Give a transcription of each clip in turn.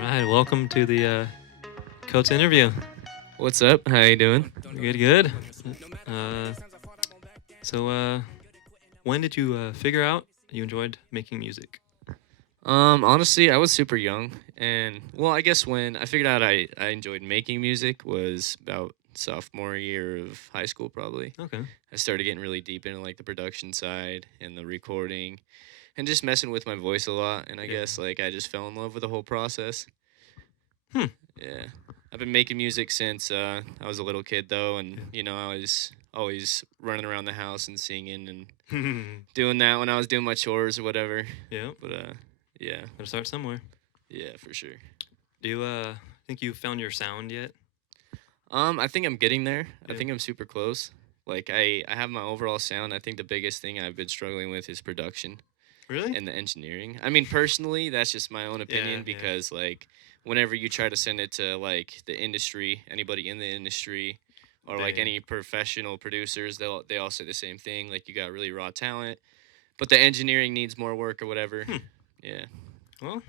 right, welcome to the Cotes interview. What's up? How you doing? Good, good. Uh, so, when did you figure out you enjoyed making music? Honestly, I was super young, and well, I guess when I figured out I enjoyed making music was about sophomore year of high school, probably. Okay. I started getting really deep into like the production side and the recording, and just messing with my voice a lot. And I Yeah. guess like I just fell in love with the whole process. Hmm. Yeah, I've been making music since I was a little kid, though, and Yeah. I was always running around the house and singing and yeah. doing that when I was doing my chores or whatever. Yeah. But yeah. Gotta start somewhere. Yeah, for sure. Do you think you found your sound yet? I think I'm getting there. I Yeah. think I'm super close. Like I have my overall sound. I think the biggest thing I've been struggling with is production Really? and the engineering. I mean, personally, that's just my own opinion Yeah. because like whenever you try to send it to like the industry, anybody in the industry or like They- any professional producers, they all say the same thing. Like you got really raw talent, but the engineering needs more work or whatever. Hmm. Yeah. Well,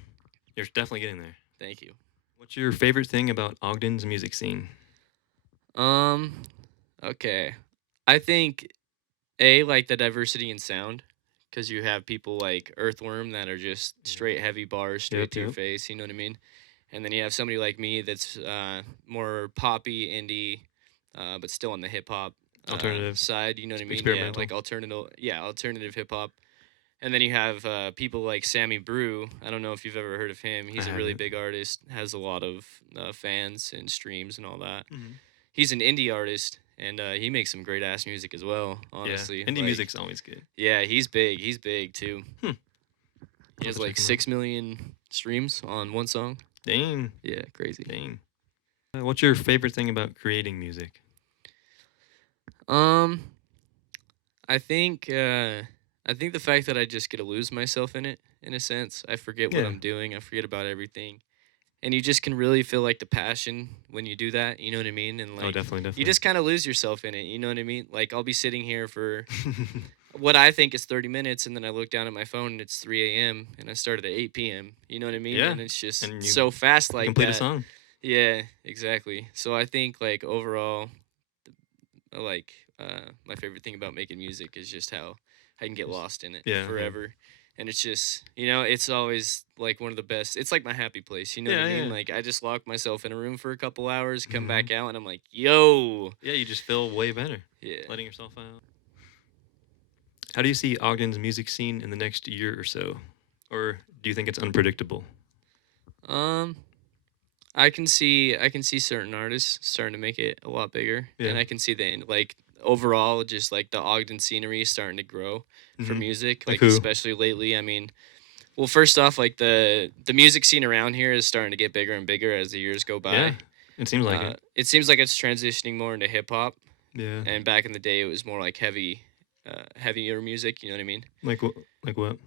you're definitely getting there. Thank you. What's your favorite thing about Ogden's music scene? Um. Okay. I think A, like the diversity in sound, because you have people like Earthworm that are just straight heavy bars straight Yep, to your yep. face. You know what I mean? And then you have somebody like me that's more poppy, indie, but still on the hip hop Alternative, side. You know what I mean? Yeah, experimental. like alternative hip hop. And then you have people like Sammy Brew. I don't know if you've ever heard of him. He's a really haven't. big artist, has a lot of fans and streams and all that. Mhm. He's an indie artist, and he makes some great ass music as well. Honestly, Yeah. Indie like, music's always good. Yeah, he's big. He's big too. Hmm. He has I'll like check him out. 6 million streams on one song. Dang. Yeah, crazy. Dang. What's your favorite thing about creating music? Um, I think the fact that I just get to lose myself in it in a sense. I forget what Yeah. I'm doing. I forget about everything. And you just can really feel like the passion when you do that, you know what I mean? And Oh, like definitely, definitely. you just kind of lose yourself in it, you know what I mean? Like I'll be sitting here for what I think is 30 minutes, and then I look down at my phone and it's 3 a.m. and I started at 8 p.m. You know what I mean? Yeah. And it's just And you so fast like complete a that. song. Yeah, exactly. So I think like overall, like my favorite thing about making music is just how I can get lost in it Yeah, yeah. forever. And it's just, it's always like one of the best. It's like my happy place. You know what I Yeah, mean? yeah. Like I just lock myself in a room for a couple hours, come Mhm. back out, and I'm like, yo. Yeah, you just feel way better Yeah. letting yourself out. How do you see Ogden's music scene in the next year or so? Or do you think it's unpredictable? Um, I can see certain artists starting to make it a lot bigger, Yeah. and I can see the like overall just like the Ogden scenery starting to grow for Mhm. music, Like like who? especially lately. I mean, well, first off, like the music scene around here is starting to get bigger and bigger as the years go by. Yeah, it seems like it. It seems like it's transitioning more into hip hop, Yeah. and back in the day, it was more like heavier music. You know what I mean? Like what? Like what?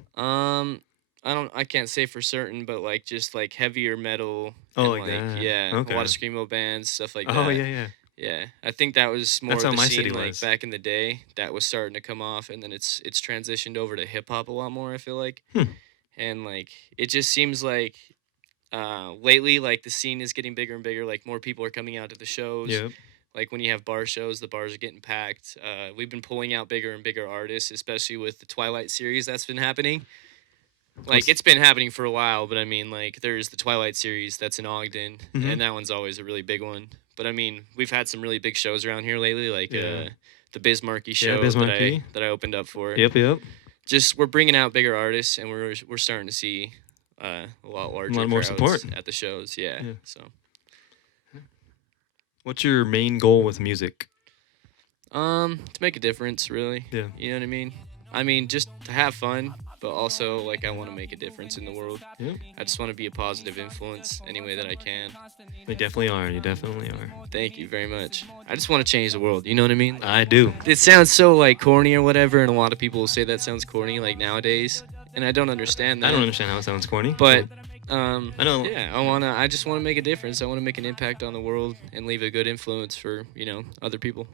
I can't say for certain, but like just like heavier metal. Oh, And like that. yeah, a lot Okay. of screamo bands, stuff like Oh, that. yeah, yeah. Yeah, I think that was more That's of how the my scene city like was. back in the day that was starting to come off, and then it's transitioned over to hip hop a lot more. I feel like, Hmm. and like it just seems like lately like the scene is getting bigger and bigger. Like more people are coming out to the shows. Yep. Like when you have bar shows, the bars are getting packed. We've been pulling out bigger and bigger artists, especially with the Twilight series that's been happening. Like What's- it's been happening for a while, but I mean, like there's the Twilight series that's in Ogden, Mhm. and that one's always a really big one. But I mean, we've had some really big shows around here lately, like Yeah. the Bismarcky show Bismarcky. that I opened up for. Yep, yep. Just we're bringing out bigger artists, and we're starting to see a lot larger more crowds support. at the shows. Yeah. Yeah. So What's your main goal with music? to make a difference, really. Yeah. You know what I mean? I mean, just to have fun, but also like I want to make a difference in the world. Yeah. I just want to be a positive influence any way that I can. You definitely are. You definitely are. Thank you very much. I just want to change the world. You know what I mean? I do. It sounds so like corny or whatever, and a lot of people will say that sounds corny like nowadays, and I don't understand that. I don't understand how it sounds corny. But I know. yeah, I just want to make a difference. I want to make an impact on the world and leave a good influence for other people.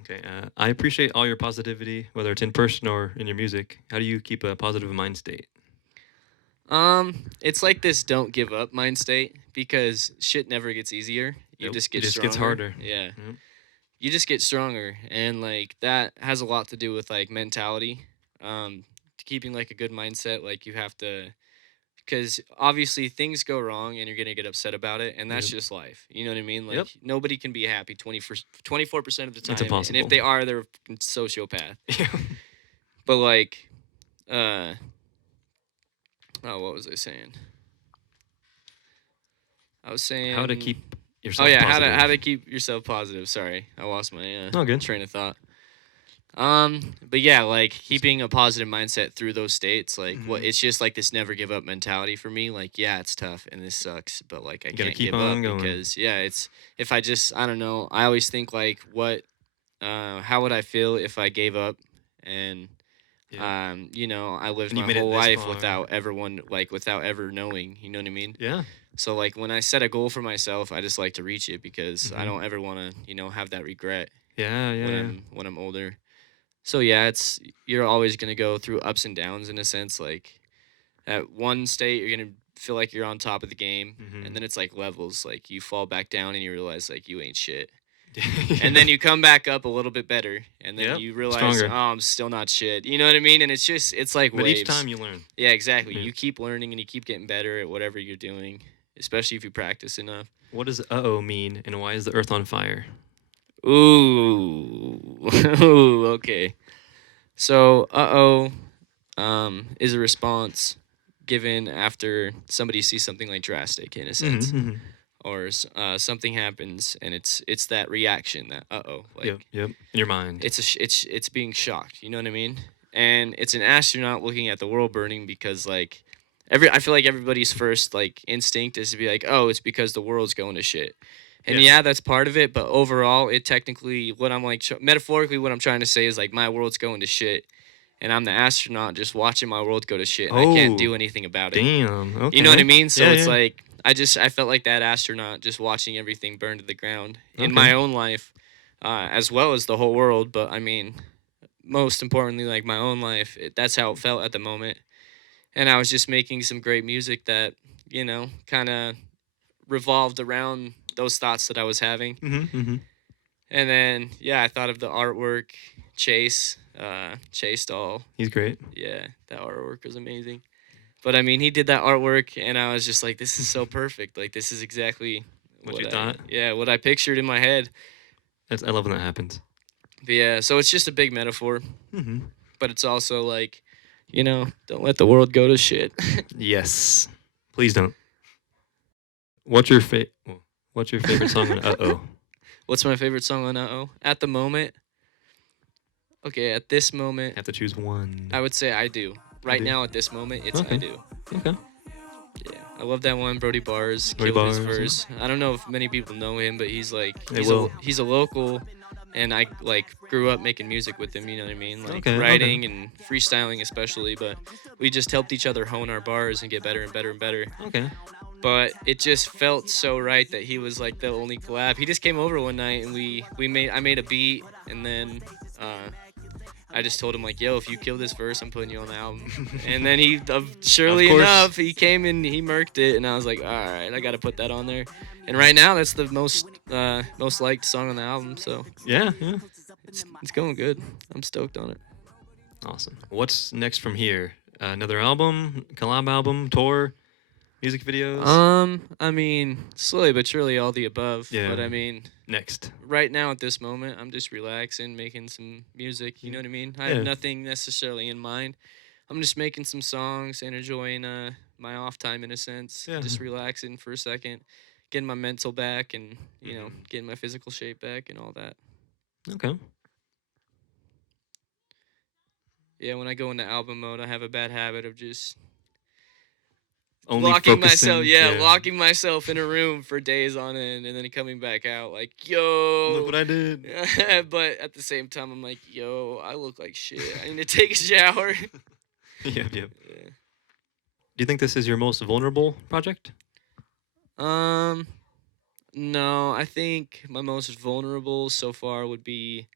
Okay. I appreciate all your positivity, whether it's in person or in your music. How do you keep a positive mind state? It's like this don't give up mind state because shit never gets easier. You Nope, just it get just gets stronger. harder. Yeah. Yep. You just get stronger, and like that has a lot to do with like mentality. Keeping like a good mindset, like you have to, because obviously things go wrong and you're gonna get upset about it, and that's Yep. just life. You know what I mean? Like Yep. nobody can be happy 24% of the It's time, and if impossible. they are, they're a fucking sociopath. Yeah. But like, uh, oh, what was I saying? I was How to saying, keep oh yourself yeah, positive. how to keep yourself positive. Sorry, I lost my Oh, good. train of thought. But yeah, like keeping a positive mindset through those states, like what Mhm. it's just like this never give up mentality for me. Like, yeah, it's tough and this sucks, but like I You gotta can't keep give up on going. because yeah, it's if I just I don't know, I always think like how would I feel if I gave up and Yeah. you know, I lived And you my made it whole this life far. without without ever knowing, you know what I mean? Yeah. So like when I set a goal for myself, I just like to reach it because I Mhm. don't ever want to, you know, have that regret Yeah. Yeah. Yeah. when I'm older. So yeah, it's you're always gonna go through ups and downs in a sense. Like at one state, you're gonna feel like you're on top of the game, and Mhm. then it's like levels. Like you fall back down and you realize like you ain't shit, and Yeah. then you come back up a little bit better, and then Yep. you realize oh Stronger. I'm still not shit. You know what I mean? And it's like But each waves. time you learn. Yeah, exactly. Yeah. You keep learning and you keep getting better at whatever you're doing, especially if you practice enough. What does uh-oh mean, and why is the earth on fire? Ooh, ooh, okay. So, is a response given after somebody sees something like drastic in a sense, Mhm. or something happens and it's that reaction that Yep. like Yep. In your mind. it's being shocked. You know what I mean? And it's an astronaut looking at the world burning because like I feel like everybody's first like instinct is to be like, oh, it's because the world's going to shit. And Yeah. yeah, that's part of it, but overall, it technically what I'm like metaphorically what I'm trying to say is like my world's going to shit, and I'm the astronaut just watching my world go to shit, and I can't Oh, do anything about it. damn. You know what I Okay. mean? So Yeah. it's Yeah. like I felt like that astronaut just watching everything burn to the ground in Okay. my own life, as well as the whole world. But I mean, most importantly, like my own life, that's how it felt at the moment. And I was just making some great music that you know kind of revolved around those thoughts that I was having. Mhm. Mhm. And then yeah, I thought of the artwork, Chase Doll. He's great. Yeah, that artwork was amazing. But I mean, he did that artwork, and I was just like, "This is so perfect! Like, this is exactly What you thought? what I pictured in my head." I love when that happens. But yeah, so it's just a big metaphor, Mhm. but it's also like, you know, don't let the world go to shit. Yes. Please don't. What's your What's your favorite song on uh-oh? What's my favorite song on Uh-Oh? At the moment, okay, at this moment, Have to choose one. I would say I do. Right Do. now, at this moment, it's I Okay. do. Okay. Yeah, I love that one. Brody Bars Brody killed his Bars, yeah. verse. I don't know if many people know him, but he's like They will. he's a local, and I like grew up making music with him. You know what I mean? Like Okay. writing Okay. and freestyling especially. But we just helped each other hone our bars and get better and better and better. Okay. But it just felt so right that he was like the only collab. He just came over one night and I made a beat, and then I just told him like, "Yo, if you kill this verse, I'm putting you on the album." And then surely course. enough, he came and he murked it, and I was like, "All right, I got to put that on there." And right now, that's the most liked song on the album, so Yeah. Yeah. it's going good. I'm stoked on it. Awesome. What's next from here? Another album, collab album, tour, music videos. I mean, slowly but surely, all the above. Yeah. But I mean, Next. right now at this moment, I'm just relaxing, making some music. You know what I mean? I Yeah. have nothing necessarily in mind. I'm just making some songs and enjoying my off time in a sense. Yeah. Just relaxing for a second, getting my mental back, and you know, Mhm. getting my physical shape back and all that. Okay. Yeah, when I go into album mode, I have a bad habit of just Only focusing. locking myself in a room for days on end, and then coming back out like, yo. Look what I did. But at the same time, I'm like, yo, I look like shit. I need to take a shower. Yep. Yep. Yeah. Do you think this is your most vulnerable project? Um, no, I think my most vulnerable so far would be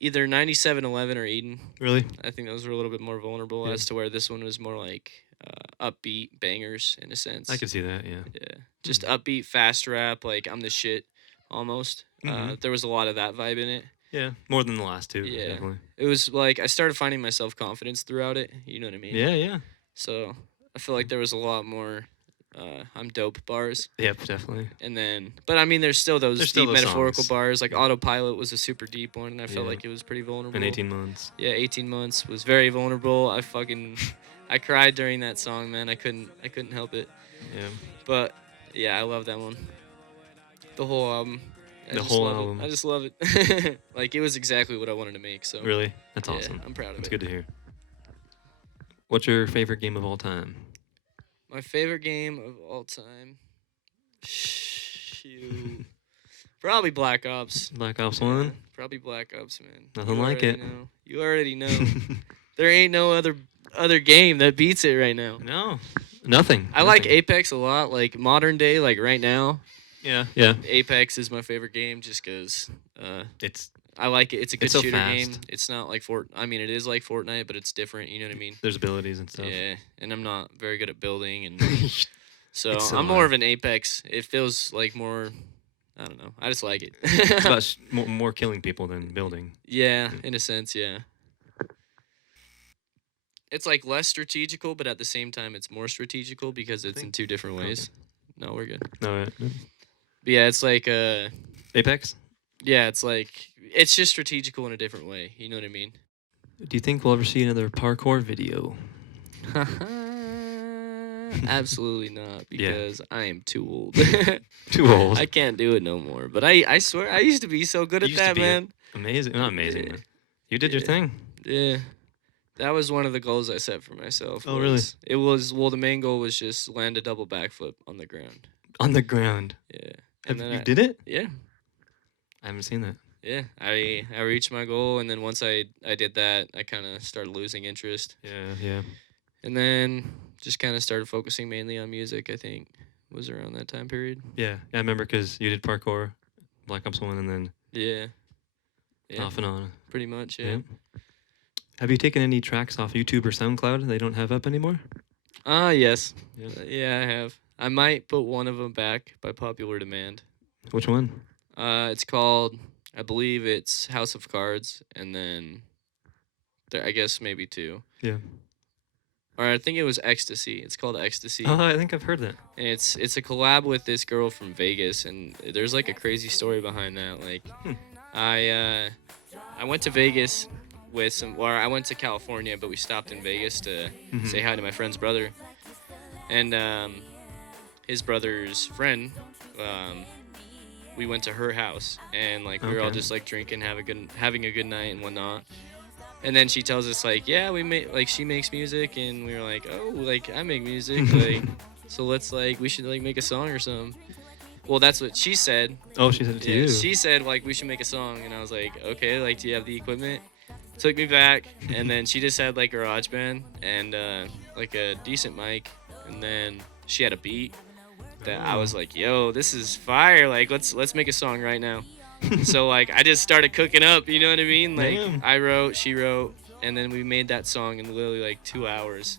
either 9711 or Eden. Really? I think those were a little bit more vulnerable Yeah. as to where this one was more like upbeat bangers in a I sense. could see that. Yeah. Yeah, just Hmm. upbeat, fast rap. Like I'm the shit, almost. Hmm. There was a lot of that vibe in it. Yeah, more than the last two, Yeah, definitely. it was like I started finding my self confidence throughout it. You know what I mean? Yeah, yeah. So I feel like there was a lot more I'm dope bars. Yep, definitely. And then, but I mean, there's still There's those still deep those metaphorical songs. bars. Like Yeah. Autopilot was a super deep one, and I felt Yeah. like it was pretty In vulnerable. 18 months. Yeah, 18 months was very vulnerable. I cried during that song, man. I couldn't help it. Yeah. But yeah, I love that one. The whole album. I The just whole love it. album. I just love it. Like it was exactly what I wanted to make. So Really? That's yeah, awesome. I'm proud of That's it. good to hear. What's your favorite game of all time? My favorite game of all time. Shoot. Probably Black Ops. Black Ops Yeah, 1? probably Black Ops, man. Nothing You like already it. know. You already know. There ain't no other game that beats it right now. No. Nothing. I like Nothing. Apex a lot. Like modern day, like right now, Yeah. Yeah. Apex is my favorite game just because It's I like it. It's a good It's so shooter game. fast. It's not like I mean, it is like Fortnite, but it's different. You know what I mean? there's abilities and stuff. Yeah. And I'm not very good at building, and It's so so I'm more hard. of an Apex. It feels like more. I don't know. I just like it. It's about more killing people than building. Yeah, in a sense, yeah. It's like less strategical, but at the same time, it's more strategical because I it's in think. two different Okay. ways. No, we're good. No. But yeah, it's like Apex. yeah, it's like it's just strategical in a different way. You know what I mean? Do you think we'll ever see another parkour video? Absolutely not, Yeah. because I am too old. Too old. I can't do it no more. But I swear I used to be so good You at used to that, be man. Amazing. Not amazing. Yeah. But you did your Yeah. thing. Yeah. That was one of the goals I set for myself. Oh, really? It was well, the main goal was just land a double backflip on the ground. On the ground. Yeah. Have, And then you did it? yeah. I haven't seen that. Yeah, I reached my goal, and then once I did that, I kind of started losing interest, Yeah. Yeah. and then just kind of started focusing mainly on music. I think was around that time period. Yeah. I remember because you did parkour, Black Ops 1, and then Yeah, yeah, off and on. pretty much. Yeah. Have you taken any tracks off YouTube or SoundCloud they don't have up anymore? Yes. Yeah. Yeah, I have. I might put one of them back by popular demand. Which one? It's called, I believe it's House of Cards, and then I guess maybe two. Yeah. Or I think it was Ecstasy. It's called Ecstasy. Oh, I think I've heard that. And it's a collab with this girl from Vegas, and there's like a crazy story behind that. Like, I went to Vegas with I went to California, but we stopped in Vegas to Mhm. say hi to my friend's brother, and his brother's friend. We went to her house, and like we were all Okay. just like drinking, having a good night and whatnot. And then she tells us like, yeah, she makes music, and we were like, oh, like I make music, like, so we should like make a song or something. Well, that's what she said. Oh, she said it to Yeah, you. she said like we should make a song, and I was like, okay, like do you have the equipment? Took me back, and then she just had like a GarageBand and like a decent mic, and then she had a beat that I was like, yo, this is fire, like let's make a song right now. So like I just started cooking up, you know what I mean? Like Damn. I wrote, she wrote, and then we made that song in literally like 2 hours,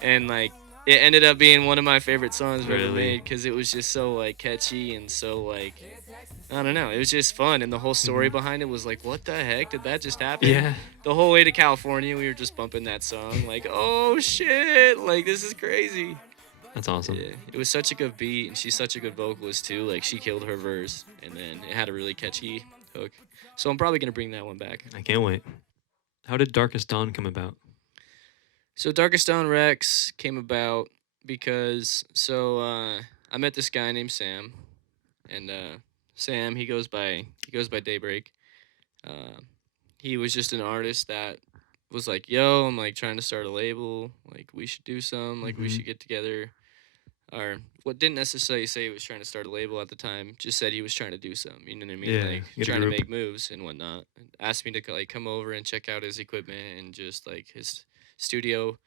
and like it ended up being one of my favorite songs I've ever Really? made because it was just so like catchy and so like I don't know, it was just fun, and the whole story behind it was like, what the heck did that just happen? Yeah. The whole way to California, we were just bumping that song like, oh shit, like this is crazy. That's awesome. Yeah, it was such a good beat, and she's such a good vocalist too. Like she killed her verse, and then it had a really catchy hook. So I'm probably gonna bring that one back. I can't wait. How did Darkest Dawn come about? So Darkest Dawn Rex came about because I met this guy named Sam, and Sam he goes by Daybreak. He was just an artist that was like, yo, I'm like trying to start a label, like we should do some, like we Mhm. should get together. Or what didn't necessarily say he was trying to start a label at the time, just said he was trying to do something, you know what I mean? Yeah, Like get a trying to group. make moves and whatnot. Asked me to like come over and check out his equipment and just like his studio.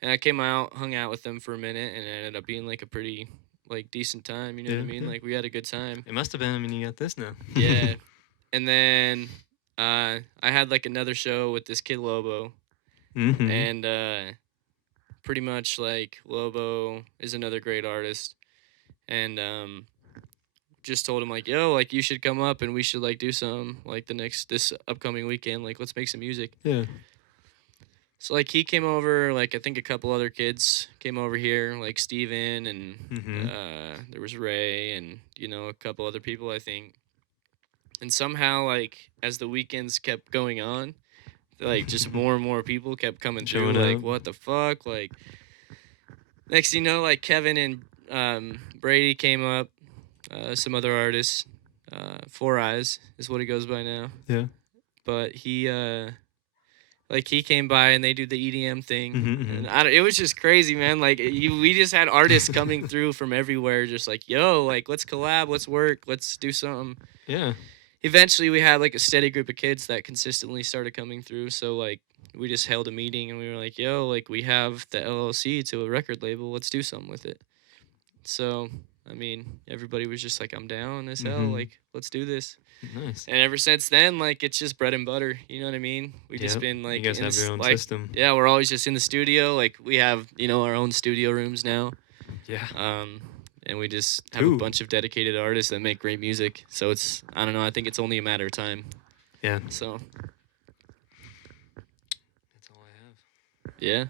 And I came out, hung out with him for a minute, and it ended up being like a pretty like decent time, you know what I Yeah, mean? yeah. Like we had a good time. It must have been. I mean, you got this now. Yeah. And then I had like another show with this kid Lobo, Mm-hmm. and pretty much like Lobo is another great artist, and just told him like, yo, like you should come up and we should like do some like this upcoming weekend, like let's make some music. Yeah. So like he came over, like I think a couple other kids came over here, like Steven and Mm-hmm. there was Ray and a couple other people I think. And somehow like as the weekends kept going on, like just more and more people kept coming through. Showing Like up. what the fuck? Like next thing you know, like Kevin and Brady came up, some other artists. Four Eyes is what he goes by now. Yeah. But he like he came by and they do the EDM thing, Mm-hmm. and it was just crazy, man. Like we just had artists coming through from everywhere, just like, yo, like let's collab, let's work, let's do something. Yeah. Eventually, we had like a steady group of kids that consistently started coming through. So like we just held a meeting and we were like, yo, like we have the LLC to a record label, let's do something with it. So I mean, everybody was just like, I'm down as hell, Mm-hmm. like let's do this. Nice. And ever since then, like it's just bread and butter. You know what I mean? We just Yep. been You like guys in have your this own like system. yeah, we're always just in the studio. Like we have our own studio rooms now. Yeah. And we just have Ooh. a bunch of dedicated artists that make great music. So it's I don't know. I think it's only a matter of time. Yeah. So That's all I have. yeah,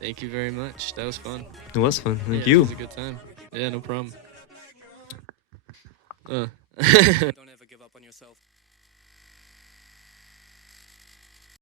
thank you very much. That was fun. It was fun. Thank Yeah, you. It was a good time. Yeah, no problem. Don't ever give up on yourself.